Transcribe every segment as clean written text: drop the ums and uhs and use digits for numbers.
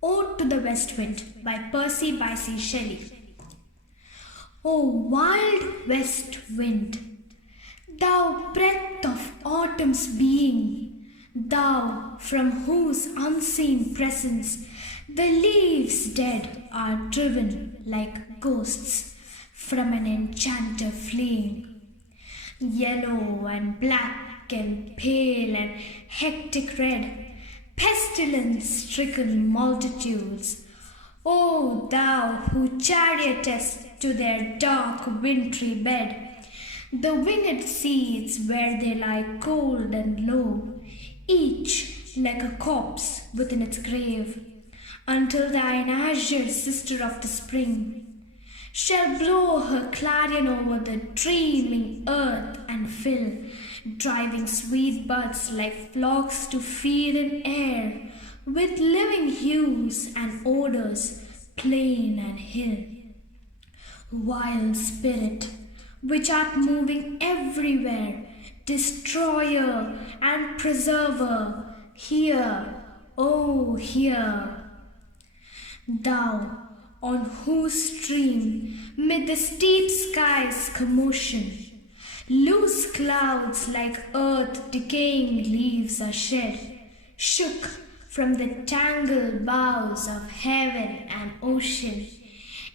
Ode to the West Wind by Percy Bysshe Shelley. O wild west wind, thou breath of autumn's being, thou from whose unseen presence the leaves dead are driven like ghosts from an enchanter fleeing. Yellow and black and pale and hectic red, pestilence-stricken multitudes, O thou who chariotest to their dark wintry bed, the winged seeds where they lie cold and low, each like a corpse within its grave, until thine azure sister of the spring shall blow her clarion over the dreaming earth and fill driving sweet buds like flocks to feed in air with living hues and odors, plain and hill. Wild spirit, which art moving everywhere, destroyer and preserver, hear, oh hear. Thou, on whose stream, mid the steep sky's commotion, loose clouds like earth decaying leaves are shed, shook from the tangled boughs of heaven and ocean.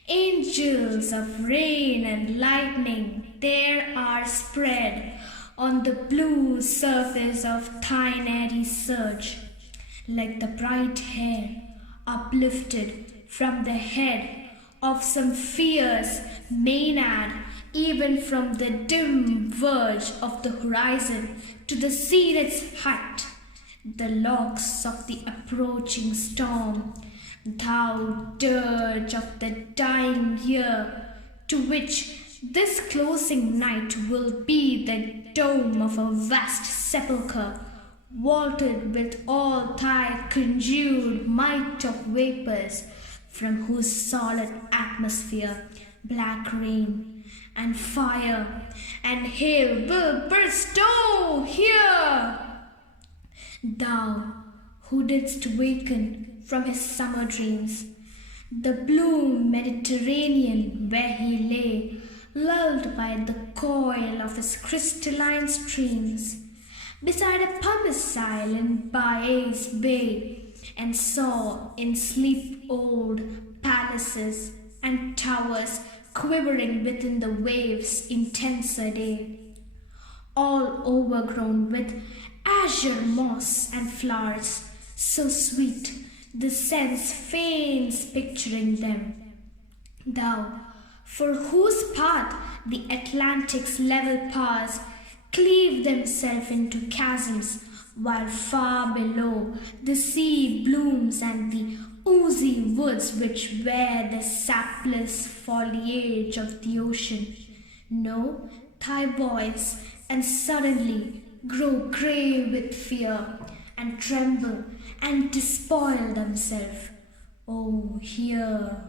Angels of rain and lightning there are spread on the blue surface of thine airy surge, like the bright hair uplifted from the head of some fierce maenad, even from the dim verge of the horizon to the seared's hut, the locks of the approaching storm, thou dirge of the dying year, to which this closing night will be the dome of a vast sepulchre, vaulted with all thy conjured might of vapours, from whose solid atmosphere black rain and fire and hail will bestow here. Thou who didst waken from his summer dreams the blue Mediterranean where he lay, lulled by the coil of his crystalline streams, beside a pumice island by Ace Bay, and saw in sleep old palaces and towers quivering within the waves' intenser day, all overgrown with azure moss and flowers, so sweet the sense feigns picturing them. Thou, for whose path the Atlantic's level paths cleave themselves into chasms, while far below the sea blooms and the oozy woods which wear the sapless foliage of the ocean know thy voice and suddenly grow grey with fear and tremble and despoil themselves. Oh, hear!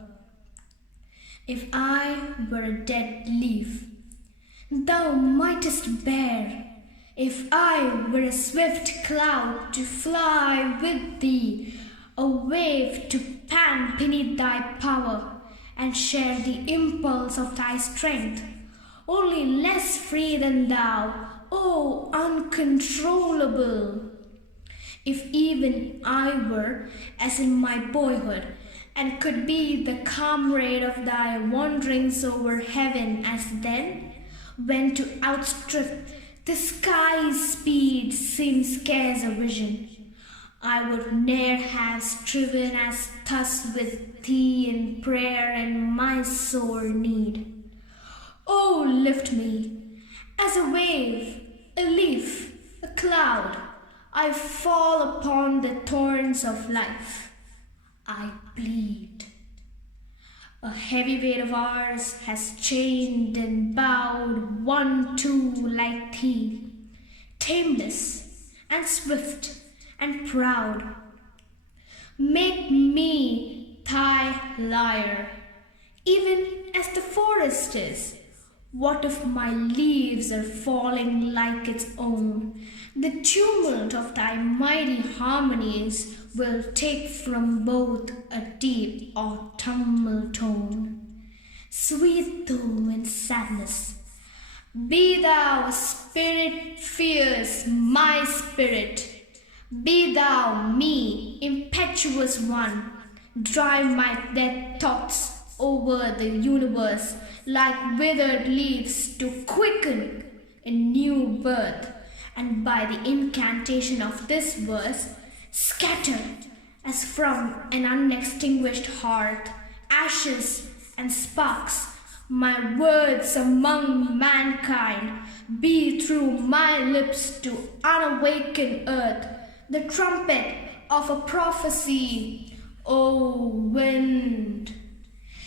If I were a dead leaf, thou mightest bear. If I were a swift cloud to fly with thee, a wave to pant beneath thy power and share the impulse of thy strength, only less free than thou, O uncontrollable. If even I were, as in my boyhood, and could be the comrade of thy wanderings over heaven as then, when to outstrip the sky's speed seems scarce a vision, I would ne'er have striven as thus with thee in prayer and my sore need. Oh, lift me, as a wave, a leaf, a cloud, I fall upon the thorns of life. I bleed. A heavy weight of ours has chained and bowed one too like thee, tameless and swift and proud. Make me thy lyre, even as the forest is. What if my leaves are falling like its own, The tumult of thy mighty harmonies will take from both a deep autumnal tone. Sweet though in sadness, be thou a spirit fierce, my spirit. Be thou me, impetuous one, drive my dead thoughts over the universe like withered leaves to quicken a new birth, and by the incantation of this verse, scatter as from an unextinguished hearth ashes and sparks. My words among mankind be through my lips to unawaken earth the trumpet of a prophecy. O wind,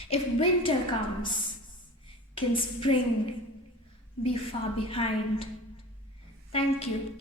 if winter comes, can spring be far behind? Thank you.